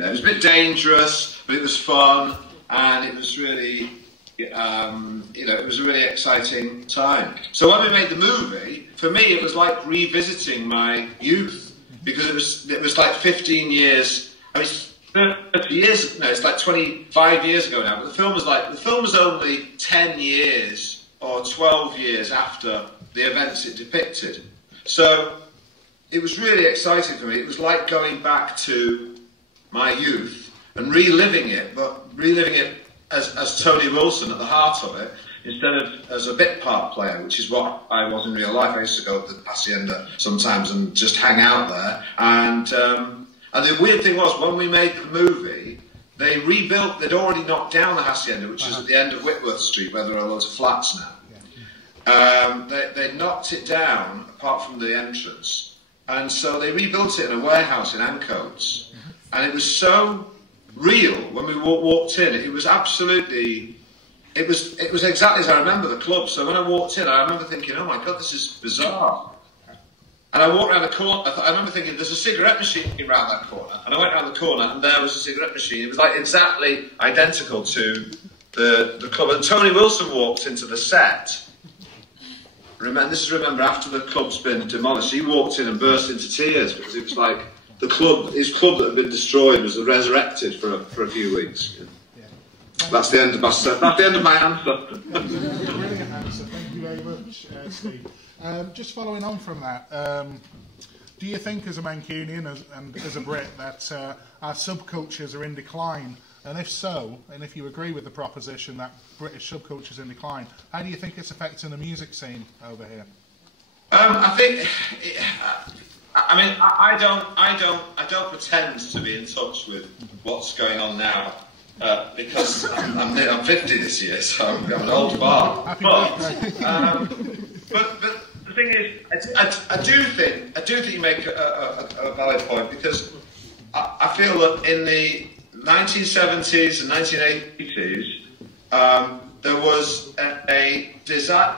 there. It was a bit dangerous, but it was fun, and it was really, it was a really exciting time. So when we made the movie, for me, it was like revisiting my youth, because it was like 15 years. I mean, 30 years. No, it's like 25 years ago now. But the film was only 10 years or 12 years after the events it depicted. So it was really exciting for me. It was like going back to my youth and reliving it, but reliving it as Tony Wilson at the heart of it, instead of as a bit part player, which is what I was in real life. I used to go to the Hacienda sometimes and just hang out there. And the weird thing was, when we made the movie, they rebuilt, they'd already knocked down the Hacienda, which is at the end of Whitworth Street, where there are loads of flats now. They knocked it down, apart from the entrance. And so they rebuilt it in a warehouse in Ancoats. And it was so real when we walked in. It was absolutely... It was exactly as I remember the club. So when I walked in, I remember thinking, oh my God, this is bizarre. And I walked around the corner. I remember thinking, there's a cigarette machine around that corner. And I went around the corner, and there was a cigarette machine. It was like exactly identical to the club. And Tony Wilson walked into the set. Remember after the club's been demolished, he walked in and burst into tears, because it was like the club, his club that had been destroyed, was resurrected for a few weeks. That's the end of my answer. Brilliant answer. Thank you very much, Steve. Just following on from that, do you think, as a Mancunian and as a Brit, that our subcultures are in decline? And if so, and if you agree with the proposition that British subculture is in decline, how do you think it's affecting the music scene over here? I think. I don't pretend to be in touch with what's going on now. Because I'm 50 this year, so I'm an old bar. But the thing is, I do think you make a valid point, because I feel that in the 1970s and 1980s, there was a desire.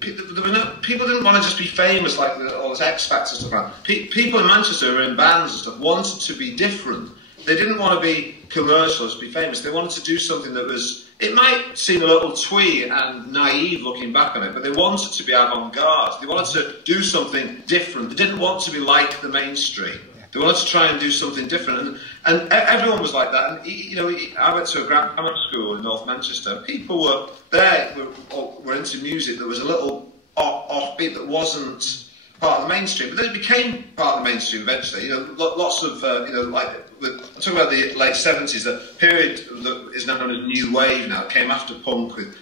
People didn't want to just be famous like all this X Factor stuff. People in Manchester who were in bands and stuff wanted to be different. They didn't want to be commercial, to be famous. They wanted to do something that was, it might seem a little twee and naive looking back on it, but they wanted to be avant-garde. They wanted to do something different. They didn't want to be like the mainstream. They wanted to try and do something different. And everyone was like that. And, I went to a grammar school in North Manchester. People were there, were into music that was a little offbeat, that wasn't part of the mainstream. But then it became part of the mainstream eventually. Lots of, I'm talking about the late 70s, the period that is known as New Wave now. It came after punk with,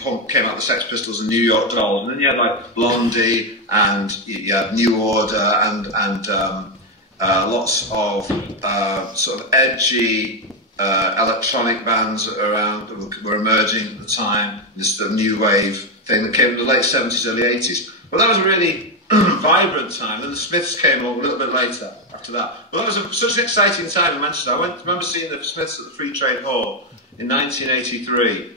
punk came out the Sex Pistols and New York Dolls, and then you had like Blondie and you had New Order and lots of sort of edgy electronic bands around that were emerging at the time. This sort of New Wave thing that came in the late 70s, early 80s. Well, that was a really vibrant time. And the Smiths came along a little bit later after that. Well, that was such an exciting time in Manchester. I remember seeing the Smiths at the Free Trade Hall in 1983,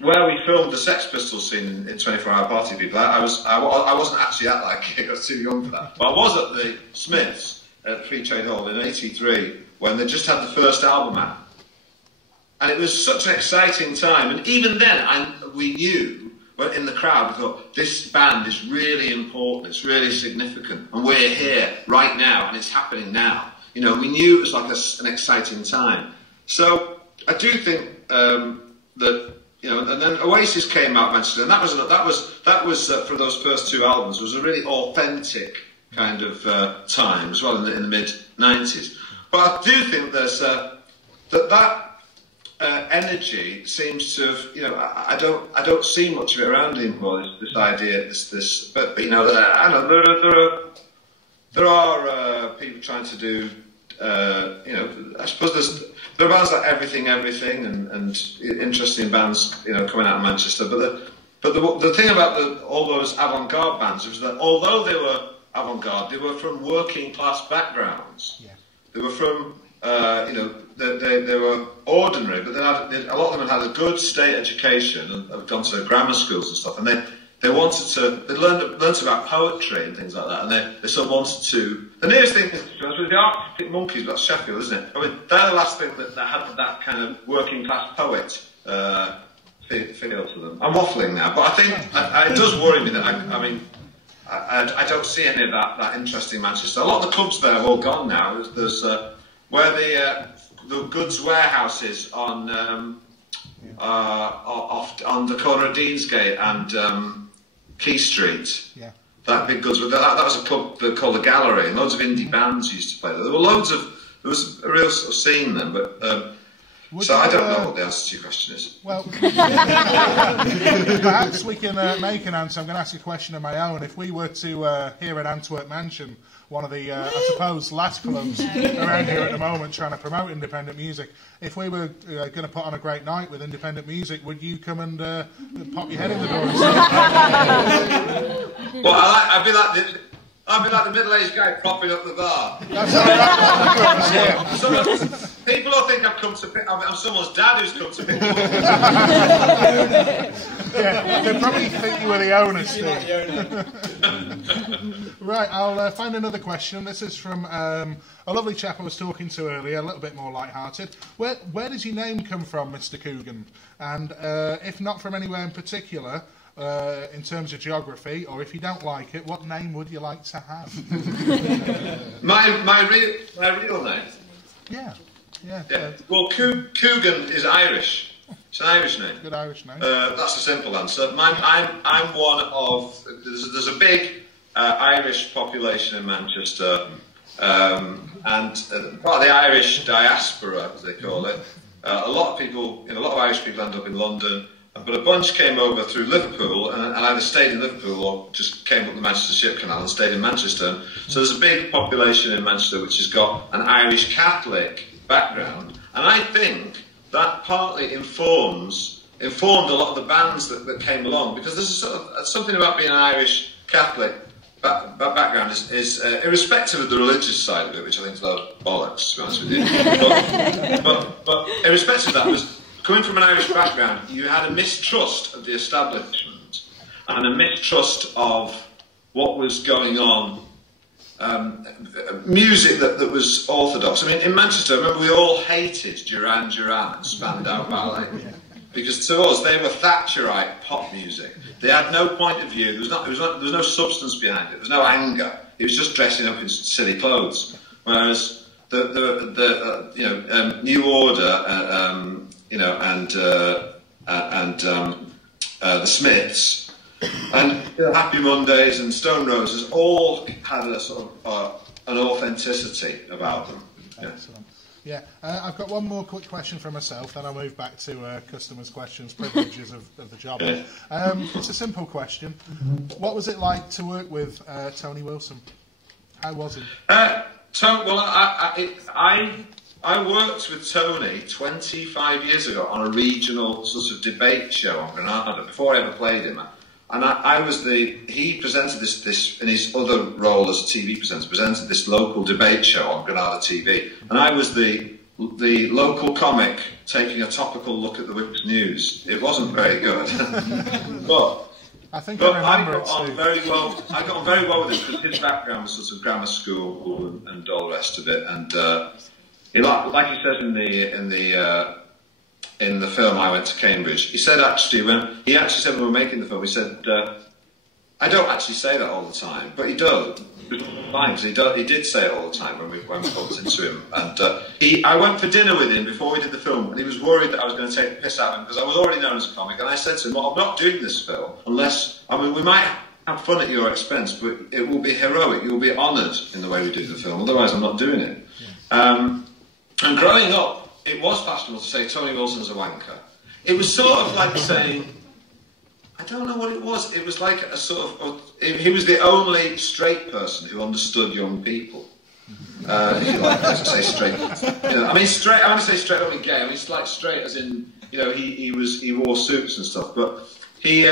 where we filmed the Sex Pistols scene in 24 Hour Party People. I wasn't actually at that gig. I was too young for that. But I was at the Smiths at Free Trade Hall in 83 when they just had the first album out. And it was such an exciting time. And even then, we knew, in the crowd, we thought, this band is really important, it's really significant, and we're here right now, and it's happening now. We knew it was like an exciting time. So I do think that, and then Oasis came out of Manchester, and that was for those first two albums, was a really authentic kind of time as well in the mid-90s. But I do think there's that energy seems to have, I don't see much of it around anymore. This idea, but I know there are people trying to do, I suppose there are bands like Everything and interesting bands, coming out of Manchester. But the thing about all those avant-garde bands was that although they were avant-garde, they were from working class backgrounds. Yeah. They were from, they were ordinary, but a lot of them had a good state education and had gone to grammar schools and stuff, and they learned about poetry and things like that, and they sort of wanted to. The nearest thing was the Arctic Monkeys, that's Sheffield, isn't it? I mean, they're the last thing that had that kind of working class poet feel to them. I'm waffling now, but I think it does worry me that I don't see any of that interest in Manchester. A lot of the clubs there have all gone now. There's where the goods warehouse is on the corner of Deansgate and Key Street. Yeah. That big goods. That was a club called the Gallery, and loads of indie bands used to play there. There was a real sort of scene then, but. So I don't know what the answer to your question is. Well, perhaps we can make an answer. I'm going to ask you a question of my own. If we were to here at Antwerp Mansion, one of the, I suppose, last clubs around here at the moment trying to promote independent music, if we were going to put on a great night with independent music, would you come and pop your head in the door and sing? Well, I'd be like the middle-aged guy propping up the bar. People will think I've come to pick. I'm someone's dad who's come to pick. Yeah, they probably think you were the owner, Steve. Right, I'll find another question. This is from a lovely chap I was talking to earlier, a little bit more light-hearted. Where does your name come from, Mr. Coogan? And if not from anywhere in particular, in terms of geography, or if you don't like it, what name would you like to have? my real name? Yeah. Well, Coogan is Irish. It's an Irish name. Good Irish name. That's a simple answer. I'm one of. There's a big Irish population in Manchester, and part of the Irish diaspora, as they call it. A lot of Irish people end up in London. But a bunch came over through Liverpool and either stayed in Liverpool or just came up the Manchester Ship Canal and stayed in Manchester. So there's a big population in Manchester which has got an Irish Catholic background. And I think that partly informed a lot of the bands that came along, because there's something about being an Irish Catholic background is irrespective of the religious side of it, which I think is a lot of bollocks, to be honest with you. but irrespective of that, was coming from an Irish background, you had a mistrust of the establishment and a mistrust of what was going on, music that was orthodox. I mean, in Manchester, I remember we all hated Duran Duran and Spandau Ballet, because to us, they were Thatcherite pop music. They had no point of view, there was no substance behind it, there was no anger, it was just dressing up in silly clothes. Whereas the New Order, the Smiths, and Happy Mondays and Stone Roses all had a sort of an authenticity about them. Excellent. Yeah, I've got one more quick question for myself, then I'll move back to customers' questions, privileges of the job. Yeah. It's a simple question. What was it like to work with Tony Wilson? How was he? I worked with Tony 25 years ago on a regional sort of debate show on Granada before I ever played him. And he presented this in his other role as a TV presenter, presented this local debate show on Granada TV. And I was the local comic taking a topical look at the week's news. It wasn't very good. but I got on very well. I got on very well with him because his background was sort of grammar school and all the rest of it. And like he says in the film I went to Cambridge, he said when we were making the film, he said, I don't actually say that all the time, but he does. Fine, because he did say it all the time when we bumped into him. And I went for dinner with him before we did the film, and he was worried that I was going to take the piss out of him because I was already known as a comic. And I said to him, well, I'm not doing this film unless, we might have fun at your expense, but it will be heroic. You will be honoured in the way we do the film. Otherwise, I'm not doing it. Yeah. And growing up, it was fashionable to say Tony Wilson's a wanker. It was sort of like saying, I don't know what it was. It was like a sort of, he was the only straight person who understood young people. If you like to say straight. I mean, straight. I want to say straight, only gay. I mean, it's like straight as in, he wore suits and stuff. But he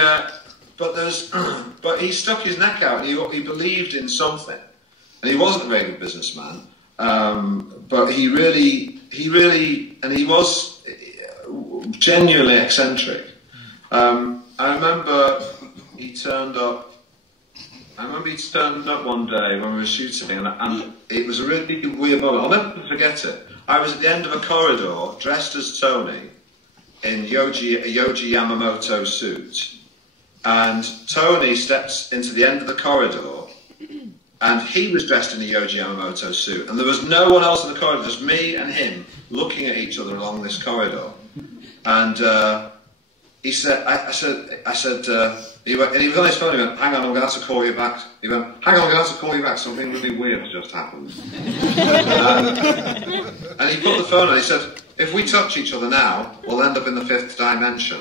stuck his neck out. And he believed in something, and he wasn't a very good businessman. But he was genuinely eccentric. I remember he turned up. I remember he turned up one day when we were shooting, and it was a really weird moment. I'll never forget it. I was at the end of a corridor, dressed as Tony, in a Yoji Yamamoto suit, and Tony steps into the end of the corridor, and he was dressed in a Yoji Yamamoto suit, and there was no one else in the corridor, just me and him, looking at each other along this corridor. And he said, he was on his phone, he went, hang on, I'm going to have to call you back. He went, hang on, I'm going to have to call you back, something really weird has just happened. And he put the phone on, he said, if we touch each other now, we'll end up in the 5th dimension.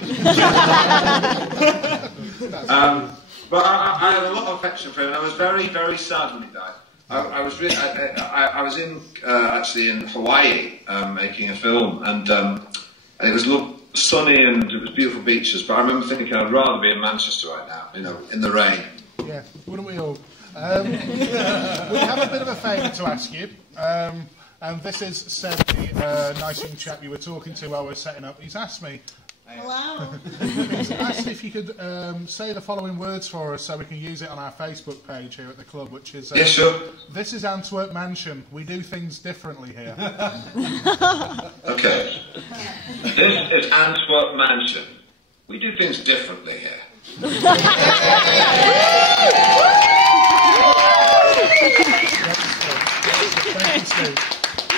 But I had a lot of affection for him, and I was very, very sad when he died. I was actually in Hawaii making a film, and it was sunny and it was beautiful beaches. But I remember thinking I'd rather be in Manchester right now, you know, in the rain. Yeah, wouldn't we all? We have a bit of a favour to ask you, and this is Seb, the nice young chap you were talking to while we were setting up. He's asked me. Hello. He's asked if you could say the following words for us so we can use it on our Facebook page here at the club, which is... yeah, sure. This is Antwerp Mansion. We do things differently here. Okay. This is Antwerp Mansion. We do things differently here. Thank you, Steve.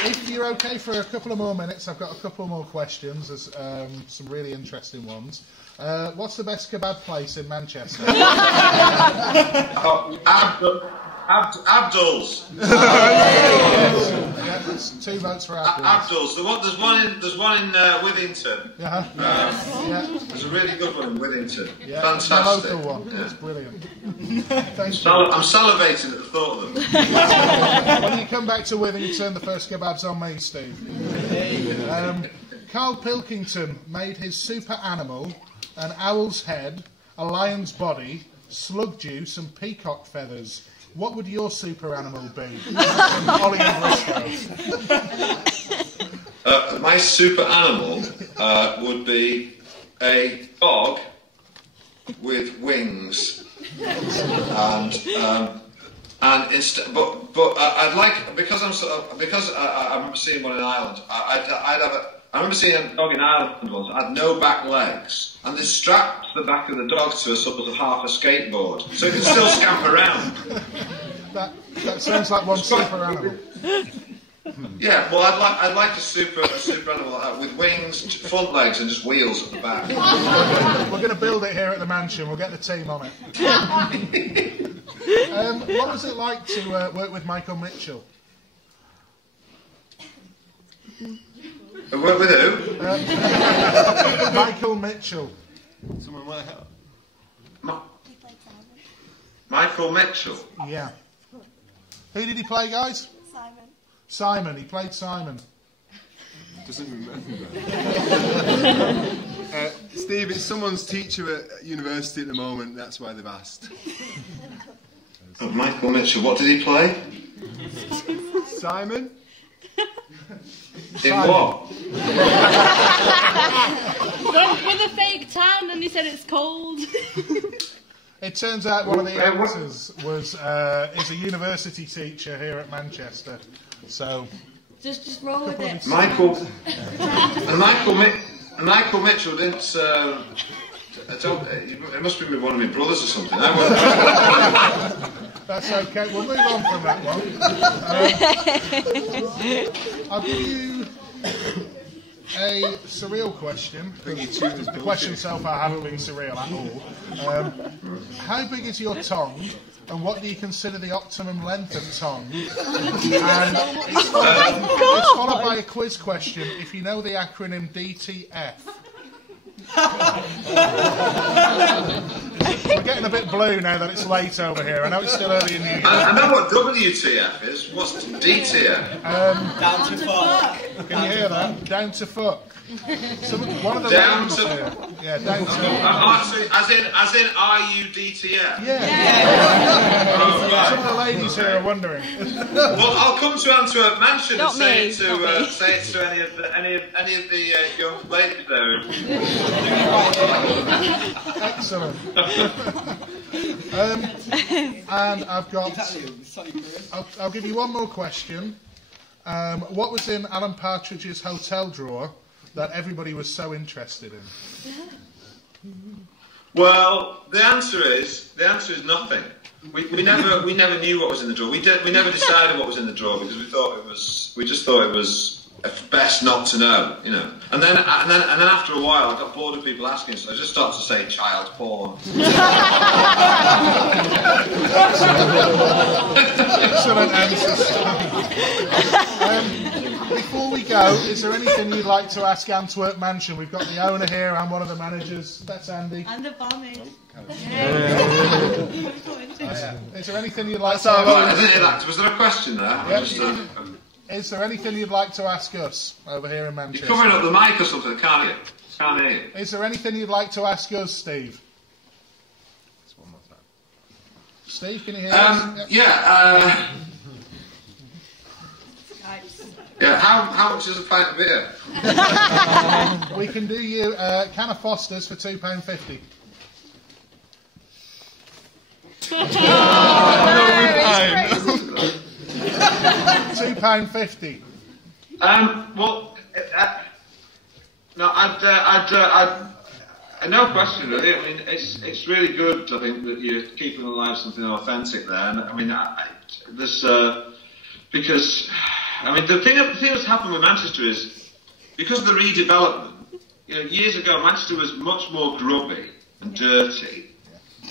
If you're okay for a couple of more minutes, I've got a couple more questions. There's some really interesting ones. What's the best kebab place in Manchester? Abdul's. Yeah, that's 2 votes for Abdul's. Abdul's. There's one in Withington. Yeah. There's a really good one in Withington. Yeah, fantastic. The local one. Yeah. It's brilliant. Thank you. I'm salivating at the thought of them. When you come back to Withington, the first kebab's on me, Steve. Carl Pilkington made his super animal an owl's head, a lion's body, slug juice and peacock feathers. What would your super animal be? Ollie and Briscoe. My super animal would be a dog with wings, and I'd like, because I remember seeing one in Ireland. I remember seeing a dog in Ireland once. It had no back legs, and they strapped the back of the dog to a sort of half a skateboard, so it could still scamper around. That sounds like one super animal. Yeah, well, I'd like a super animal like that with wings, front legs, and just wheels at the back. We're going to build it here at the mansion. We'll get the team on it. What was it like to work with Michael Mitchell? Work with who? Michael Mitchell. Someone want to help? Michael Mitchell. Yeah. Who did he play, guys? Simon. Simon. He played Simon. Doesn't remember. Steve, it's someone's teacher at university at the moment. That's why they've asked. Oh, Michael Mitchell. What did he play? Simon? In what? With a fake tan, and he said it's cold. It turns out one of the answers was is a university teacher here at Manchester. So Just roll with it. Michael Mitchell didn't. It must be one of my brothers or something. that's okay. We'll move on from that one. I'll give you a surreal question. The question so far haven't been surreal at all. How big is your tongue, and what do you consider the optimum length of tongue? And it's followed by a quiz question. If you know the acronym DTF. We're getting a bit blue now that it's late over here. I know it's still early in the evening. I know what WTF is. What's DTF? Down to fuck. Can you hear that? Down to fuck. One of the Down ladies to- here. Yeah, down to As in RUDTF? Yeah. Some of the ladies here are wondering. Well, I'll come to Antwerp Mansion Not and say me, it to not me. any of the young ladies there. Excellent. And I've got. I'll give you one more question. What was in Alan Partridge's hotel drawer that everybody was so interested in? Well, the answer is nothing. We never knew what was in the drawer. We never decided what was in the drawer because we just thought it was best not to know, you know. And then after a while, I got bored of people asking, so I just started to say child porn. Excellent answer. Before we go, is there anything you'd like to ask Antwerp Mansion? We've got the owner here and one of the managers. That's Andy. And the barmaid. Is there anything you'd like to ask? Was there a question there? Yep. Is there anything you'd like to ask us over here in Manchester? You're covering up the mic or something, can't you? Can't hear you. Is there anything you'd like to ask us, Steve? One more time. Steve, can you hear us? Yeah. Yeah. How much is a pint of beer? We can do you a can of Foster's for £2.50. £2.50. Well, no, no question really. I mean, it's really good. I think that you're keeping alive something authentic there. And I mean, because I mean the thing that's happened with Manchester is because of the redevelopment. You know, years ago Manchester was much more grubby and dirty,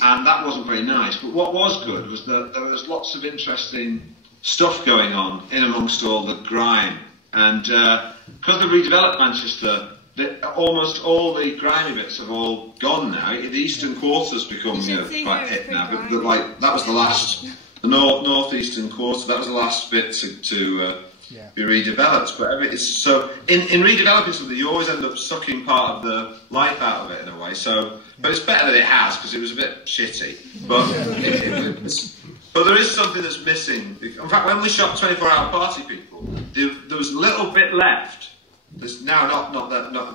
and that wasn't very nice. But what was good was that there was lots of interesting stuff going on in amongst all the grime. And because they've redeveloped Manchester, almost all the grimy bits have all gone now. The eastern quarter's become quite hit now. But that was the last, the northeastern quarter. That was the last bit to be redeveloped. But so in redeveloping something, you always end up sucking part of the life out of it in a way. So, but it's better that it has because it was a bit shitty. But but there is something that's missing. In fact, when we shot 24-hour party people, there was a little bit left. There's now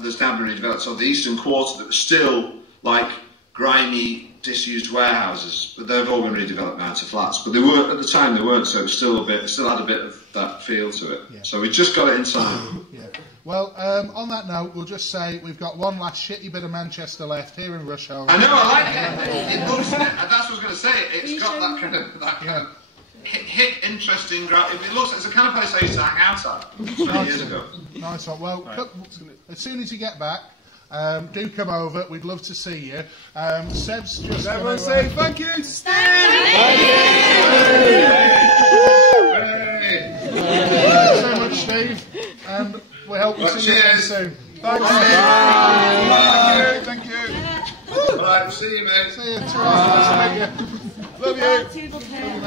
there's now been redeveloped. So the eastern quarter that was still like grimy, disused warehouses, but they've all been redeveloped now to flats. But they weren't at the time. They weren't. So it was still had a bit of that feel to it. Yeah. So we just got it in time. Yeah. Well, on that note, we'll just say we've got one last shitty bit of Manchester left here in Rush Hour. I know, I like it. It looks, that's what I was going to say. It's got that kind of hip, interesting. It looks. It's the kind of place I used to hang out at 20 years ago. Nice one. Well, as soon as you get back, do come over. We'd love to see you. Seb's just. Everyone say thank you, Steve. Thank you so much, Steve. And we hope to see you again soon. Thanks, Thank you. All right, see you, mate. See you. Nice to meet you. Love you. Table 10.